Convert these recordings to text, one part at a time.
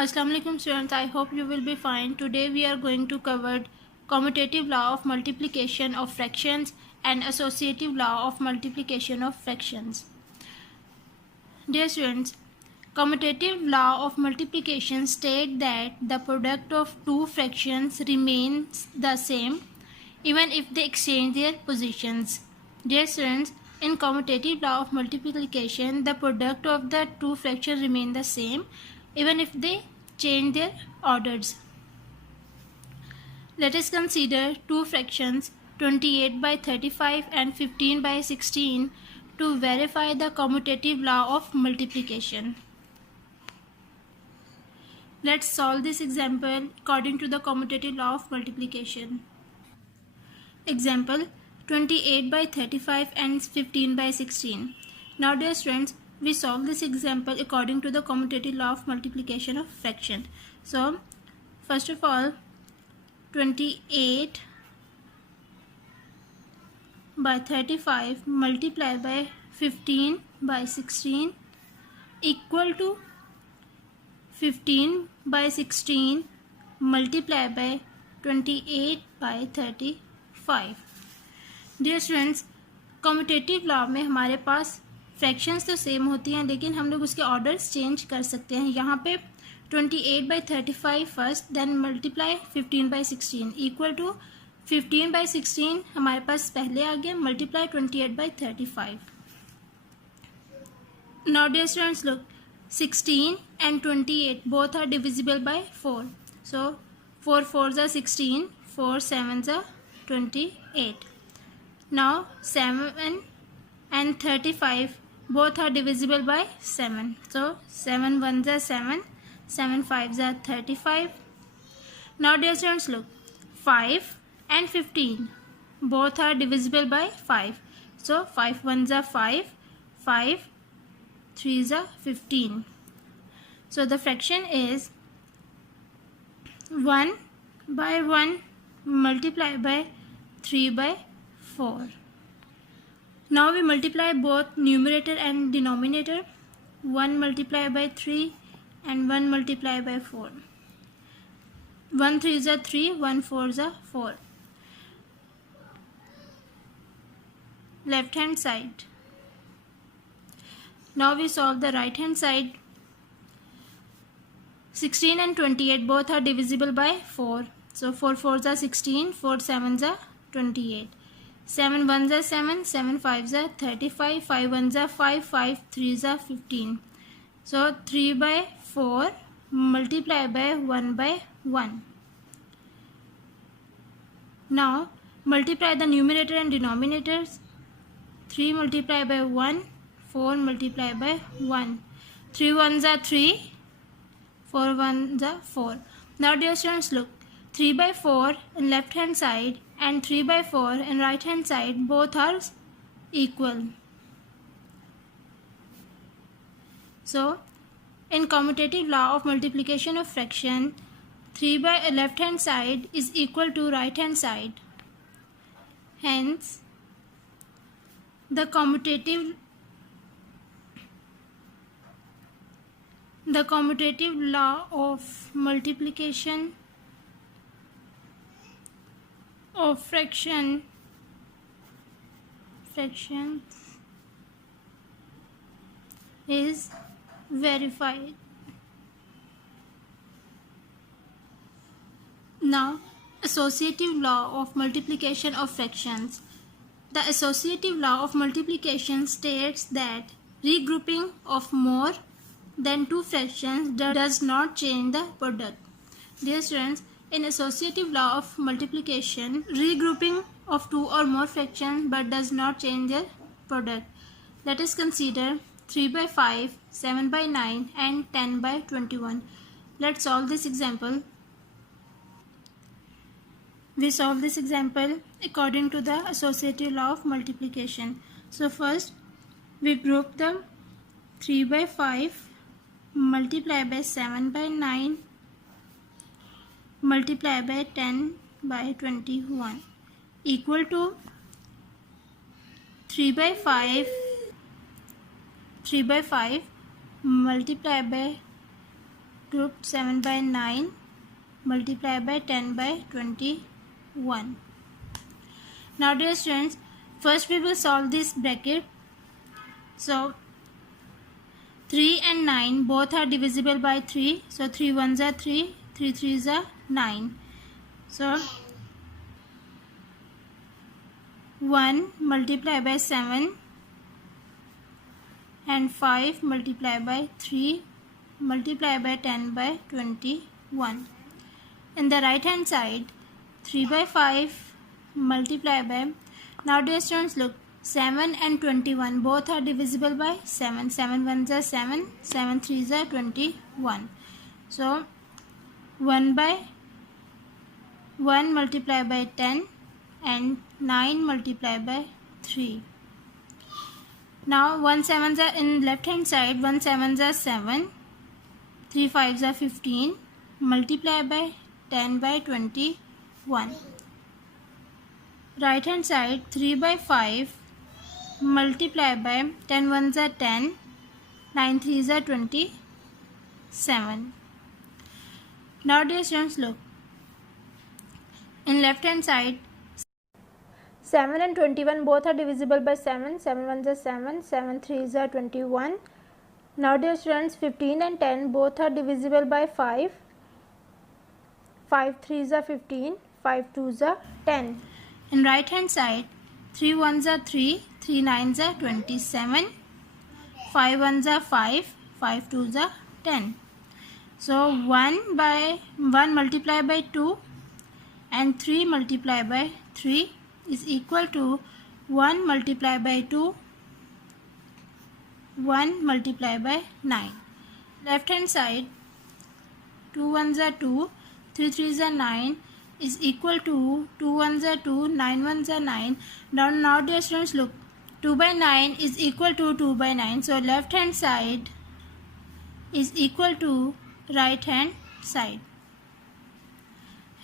Assalamu alaikum students, I hope you will be fine. Today we are going to cover commutative law of multiplication of fractions and associative law of multiplication of fractions. Dear students, commutative law of multiplication state that the product of two fractions remains the same even if they exchange their positions. Dear students, in commutative law of multiplication, the product of the two fractions remain the same even if they change their orders. Let us consider two fractions 28 by 35 and 15 by 16 to verify the commutative law of multiplication. Let's solve this example according to the commutative law of multiplication. Example 28 by 35 and 15 by 16. Now dear students, we solve this example according to the commutative law of multiplication of fraction. So first of all, 28 by 35 multiplied by 15 by 16 equal to 15 by 16 multiplied by 28 by 35. Dear students, commutative law में हमारे पास fractions तो same होती हैं लेकिन हम लोग उसके orders change कर सकते हैं. यहाँ पे 28 by 35 first, then multiply 15 by 16 equal to 15 by 16 हमारे पास पहले आ गया, multiply 28 by 35. Now dear students look, 16 and 28 both are divisible by 4. So 4 4s are 16, 4 7s are 28. Now 7 and 35 both are divisible by 7. So 7 1s are 7, 7 5s are 35. Now dear students look, 5 and 15 both are divisible by 5. So 5 1s are 5, 5 3s are 15. So the fraction is 1 by 1 multiplied by 3 by 4. Now we multiply both numerator and denominator. 1 multiplied by 3 and 1 multiplied by 4. 1 3s are 3, 1 4s are 4. Left hand side. Now we solve the right hand side. 16 and 28 both are divisible by 4. So 4 4s are 16, 4 7s are 28. 7 1s are 7, 7 5s are 35, 5 1s are 5, 5 3s are 15. So 3 by 4 multiplied by 1 by 1. Now multiply the numerator and denominators. 3 multiplied by 1, 4 multiplied by 1. 3 1s are 3, 4 1s are 4. Now dear students look, 3 by 4 in left hand side and 3 by 4 in right hand side both are equal. So in commutative law of multiplication of fraction, 3 by left hand side is equal to right hand side. Hence the commutative law of multiplication of fractions is verified. Now associative law of multiplication of fractions. The associative law of multiplication states that regrouping of more than two fractions does not change the product. Dear students, in associative law of multiplication, regrouping of two or more fractions but does not change their product. Let us consider 3 by 5, 7 by 9 and 10 by 21. Let's solve this example. We solve this example according to the associative law of multiplication. So first we group the 3 by 5 multiplied by 7 by 9 multiplied by 10 by 21 equal to 3 by 5 multiplied by group 7 by 9 multiply by 10 by 21. Now dear students, first we will solve this bracket. So 3 and 9 both are divisible by 3. So 3 ones are 3, 3 threes are 9. So 1 multiply by 7 and 5 multiply by 3 multiply by 10 by 21. In the right hand side 3 by 5 multiply by, now dear students look, 7 and 21 both are divisible by 7. 7 ones are 7, 7 threes are 21. So 1 by 1 multiply by 10 and 9 multiply by 3. Now 1 sevens are in left hand side, 1 sevens are 7, 3 fives are 15, multiply by 10 by 21. Right hand side 3 by 5 multiply by 10 ones are 10, 9 threes are 27. Now dear students look, in left hand side 7 and 21 both are divisible by 7. 7 ones are 7, 7 threes are 21. Now dear students, 15 and 10 both are divisible by 5. 5 threes are 15, 5 twos are 10. In right hand side 3 ones are 3, 3 nines are 27, 5 ones are 5, 5 twos are 10. So 1 by 1 multiply by 2 and 3 multiply by 3 is equal to 1 multiply by 2, 1 multiply by 9. Left hand side 2 ones are 2, 3 threes are 9 is equal to 2 ones are 2, 9 ones are 9. Now dear students look, 2 by 9 is equal to 2 by 9. So left hand side is equal to right hand side.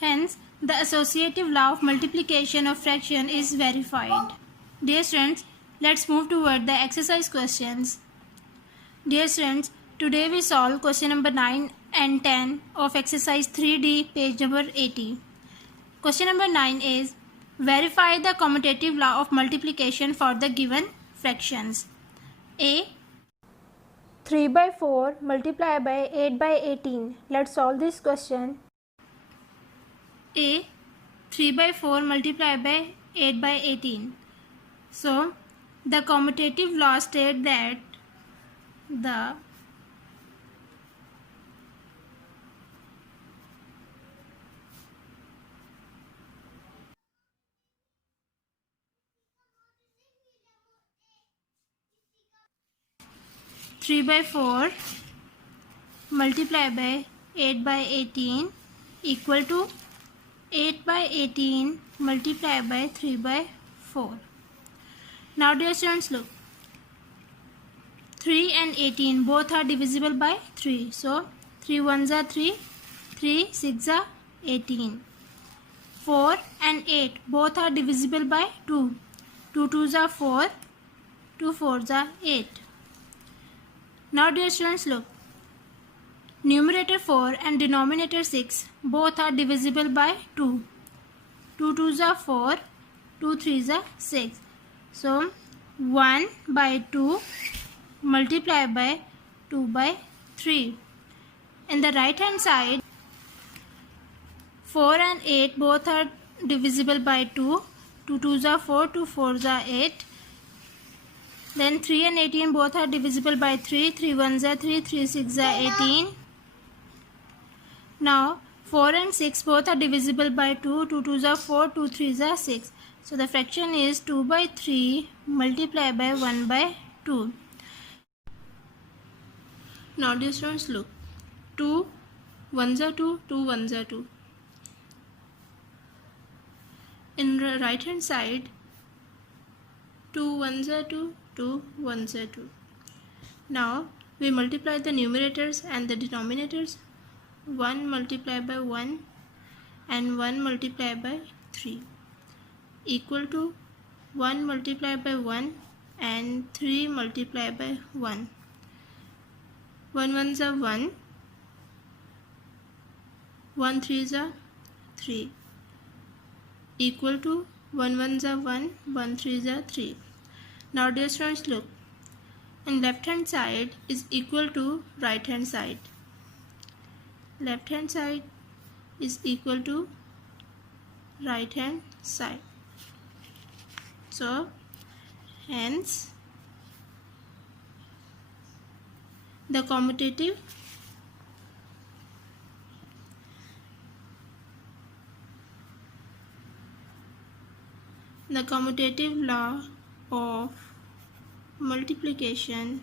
Hence the associative law of multiplication of fraction is verified. Dear students, let's move toward the exercise questions. Dear students, today we solve question number 9 and 10 of exercise 3D, page number 80. Question number 9 is, verify the commutative law of multiplication for the given fractions. A. 3 by 4 multiply by 8 by 18. Let's solve this question. A. 3 by 4 multiply by 8 by 18. So, the commutative law states that the three by 4 multiply by 8 by 18 equal to 8 by 18 multiply by 3 by 4. Now dear students look, 3 and 18 both are divisible by 3. So 3 ones are 3, 3 6 are 18. 4 and 8 both are divisible by 2. 2 twos are 4, 2 fours are 8. Now dear students look, numerator 4 and denominator 6 both are divisible by 2. 2 twos are 4, 2 threes are 6. So 1 by 2 multiply by 2 by 3. In the right hand side 4 and 8 both are divisible by 2. 2 twos are 4, 2 fours are 8. Then 3 and 18 both are divisible by 3. 3 ones are 3, 3 6 are 18. Now 4 and 6 both are divisible by 2. 2 twos are 4, 2 threes are 6. So the fraction is 2 by 3 multiplied by 1 by 2. Now dear students look, 2 ones are 2, 2 ones are 2. In the right hand side 2 ones are 2, 2 ones are 2. Now we multiply the numerators and the denominators. 1 multiplied by 1 and 1 multiplied by 3 equal to 1 multiplied by 1 and 3 multiplied by 1. 1 ones are 1, 1 3 is 3 equal to 1 1 is 1, 1 3 is 3. Now dear students, look, and left hand side is equal to right hand side. Left hand side is equal to right hand side. So hence the commutative law of multiplication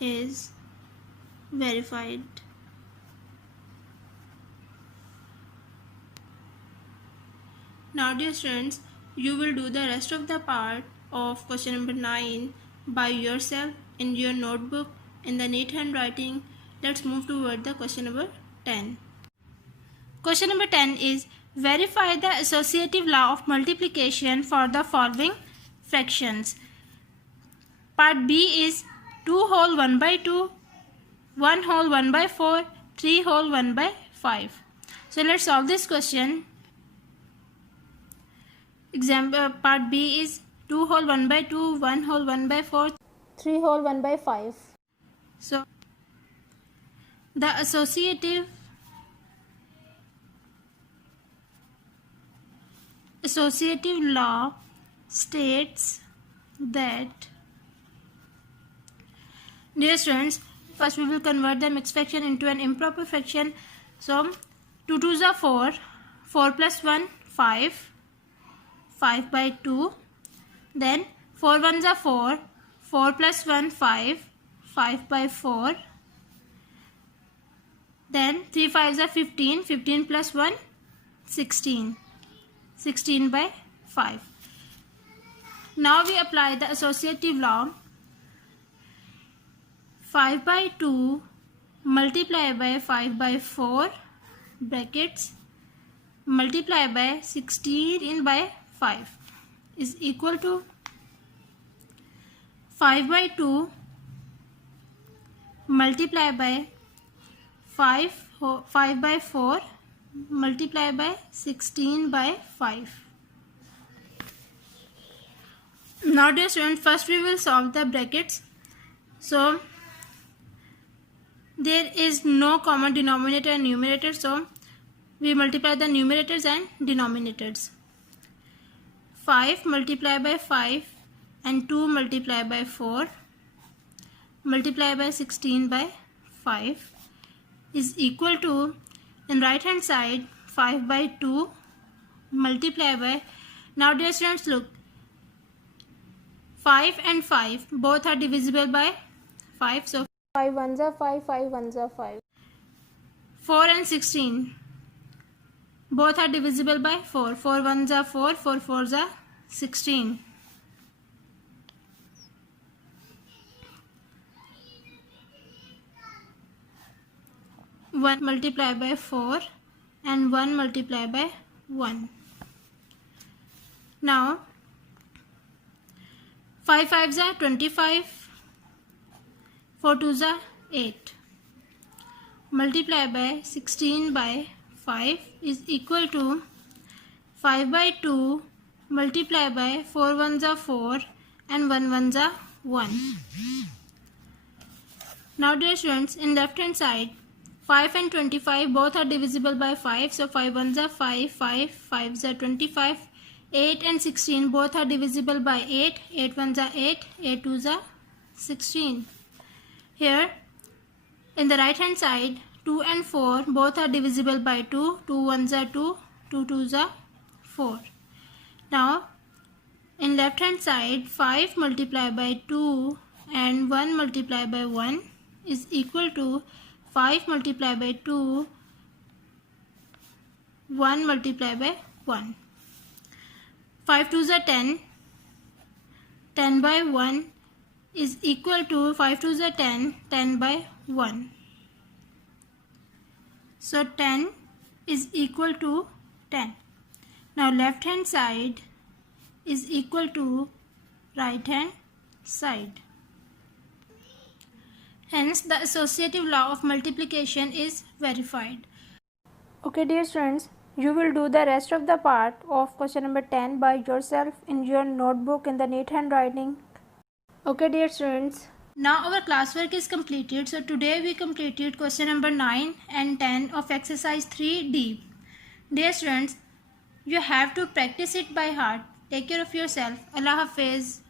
is verified. Now dear students, you will do the rest of the part of question number 9 by yourself in your notebook in the neat handwriting. Let's move toward the question number 10. Question number 10 is verify the associative law of multiplication for the following fractions. Part B is 2 whole 1 by 2, 1 whole 1 by 4, 3 whole 1 by 5. So let's solve this question. Example part B is 2 whole 1 by 2, 1 whole 1 by 4, 3 whole 1 by 5. So the associative law states that, dear students, first we will convert the mixed fraction into an improper fraction. So 2 2s are 4, 4 plus 1 5, 5 by 2. Then 4 1s are 4, 4 plus 1 5, 5 by 4. Then 3 5s are 15, 15 plus 1 16, 16 by 5. Now we apply the associative law. 5 by 2 multiplied by 5 by 4 brackets multiply by 16 by 5 is equal to 5 by 2 multiply by 5 by 4 multiply by 16 by 5. Now dear students, first we will solve the brackets. So there is no common denominator and numerator, so we multiply the numerators and denominators. 5 multiplied by 5 and 2 multiplied by 4 multiplied by 16 by 5 is equal to, in right hand side, 5 by 2 multiplied by, now dear students, look, 5 and 5 both are divisible by 5, so 5 1s are 5, 5 1s are 5. 4 and 16 both are divisible by 4, 4 1s are 4, 4 4s are 16. One multiplied by 4 and 1 multiplied by 1. Now 5 5s are 25, 4 2s are 8. Multiply by 16 by 5 is equal to 5 by 2 multiply by 4 1s are 4 and 1 1s are 1. Now dear students, in left hand side, 5 and 25 both are divisible by 5, so 5 1s are 5, 5 5s are 25. 8 and 16 both are divisible by 8, 8 1s are 8, 8 2s are 16. Here in the right hand side, 2 and 4 both are divisible by 2, 2 1s are 2, 2 2s are 4. Now in left hand side, 5 multiplied by 2 and 1 multiplied by 1 is equal to 5 multiplied by 2, 1 multiplied by 1. 5 2s are 10, 10 by 1 is equal to 5 2s are 10, 10 by 1. So 10 is equal to 10. Now left hand side is equal to right hand side. Hence, the associative law of multiplication is verified. Okay dear students, you will do the rest of the part of question number 10 by yourself in your notebook in the neat handwriting. Okay dear students. Now our classwork is completed. So today we completed question number 9 and 10 of exercise 3D. Dear students, you have to practice it by heart. Take care of yourself. Allah Hafiz.